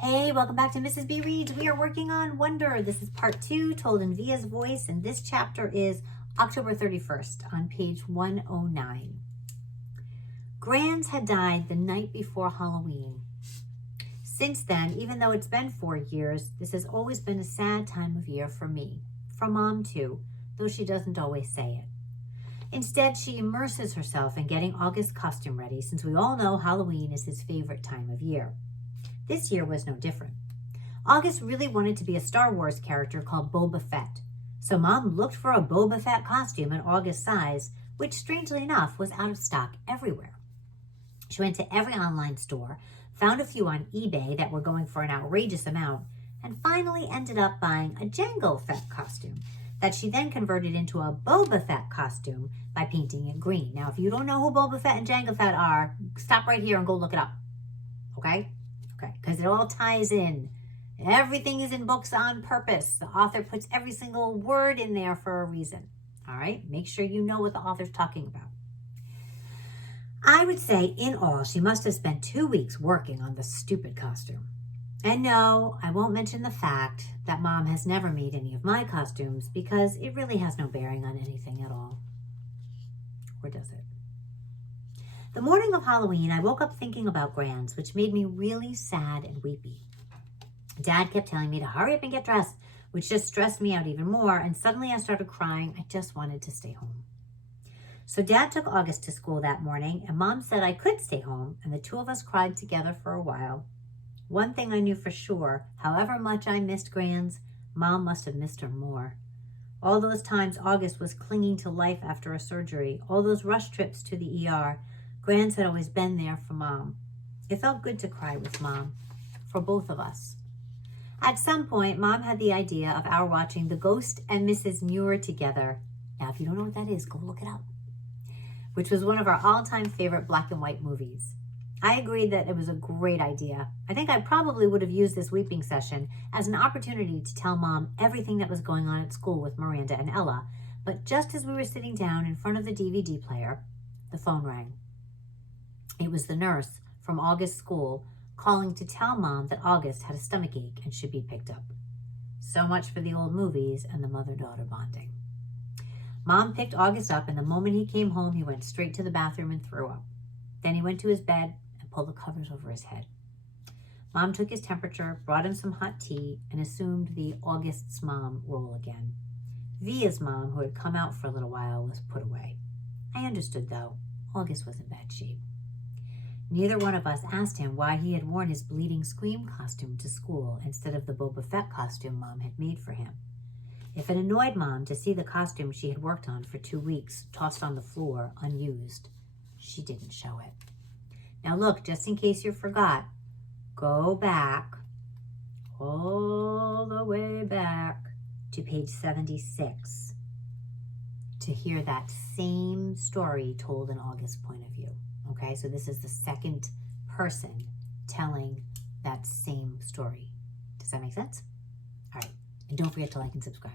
Hey, welcome back to Mrs. B Reads. We are working on Wonder. This is part 2, told in Via's voice, and this chapter is October 31st on page 109. Grands had died the night before Halloween. Since then, even though it's been 4 years, this has always been a sad time of year for me. For Mom, too, though she doesn't always say it. Instead, she immerses herself in getting August's costume ready, since we all know Halloween is his favorite time of year. This year was no different. August really wanted to be a Star Wars character called Boba Fett, so Mom looked for a Boba Fett costume in August's size, which strangely enough was out of stock everywhere. She went to every online store, found a few on eBay that were going for an outrageous amount, and finally ended up buying a Jango Fett costume that she then converted into a Boba Fett costume by painting it green. Now, if you don't know who Boba Fett and Jango Fett are, stop right here and go look it up, okay? Because it all ties in. Everything is in books on purpose. The author puts every single word in there for a reason. All right? Make sure you know what the author's talking about. I would say in all, she must have spent 2 weeks working on the stupid costume. And no, I won't mention the fact that Mom has never made any of my costumes because it really has no bearing on anything at all. Or does it? The morning of Halloween, I woke up thinking about Grands, which made me really sad and weepy. Dad kept telling me to hurry up and get dressed, which just stressed me out even more, and suddenly I started crying. I just wanted to stay home. So Dad took August to school that morning, and Mom said I could stay home, and the two of us cried together for a while. One thing I knew for sure, however much I missed Grands, Mom must have missed her more. All those times August was clinging to life after a surgery, all those rush trips to the ER, Grands had always been there for Mom. It felt good to cry with Mom, for both of us. At some point, Mom had the idea of our watching The Ghost and Mrs. Muir together. Now, if you don't know what that is, go look it up. Which was one of our all-time favorite black and white movies. I agreed that it was a great idea. I think I probably would have used this weeping session as an opportunity to tell Mom everything that was going on at school with Miranda and Ella. But just as we were sitting down in front of the DVD player, the phone rang. It was the nurse from August's school calling to tell Mom that August had a stomachache and should be picked up. So much for the old movies and the mother-daughter bonding. Mom picked August up, and the moment he came home, he went straight to the bathroom and threw up. Then he went to his bed and pulled the covers over his head. Mom took his temperature, brought him some hot tea, and assumed the August's mom role again. Via's mom, who had come out for a little while, was put away. I understood, though. August was in bad shape. Neither one of us asked him why he had worn his bleeding Scream costume to school instead of the Boba Fett costume Mom had made for him. If it annoyed Mom to see the costume she had worked on for 2 weeks tossed on the floor, unused, she didn't show it. Now look, just in case you forgot, go back, all the way back to page 76 to hear that same story told in August's point of view. Okay, so this is the second person telling that same story. Does that make sense? All right, and don't forget to like and subscribe.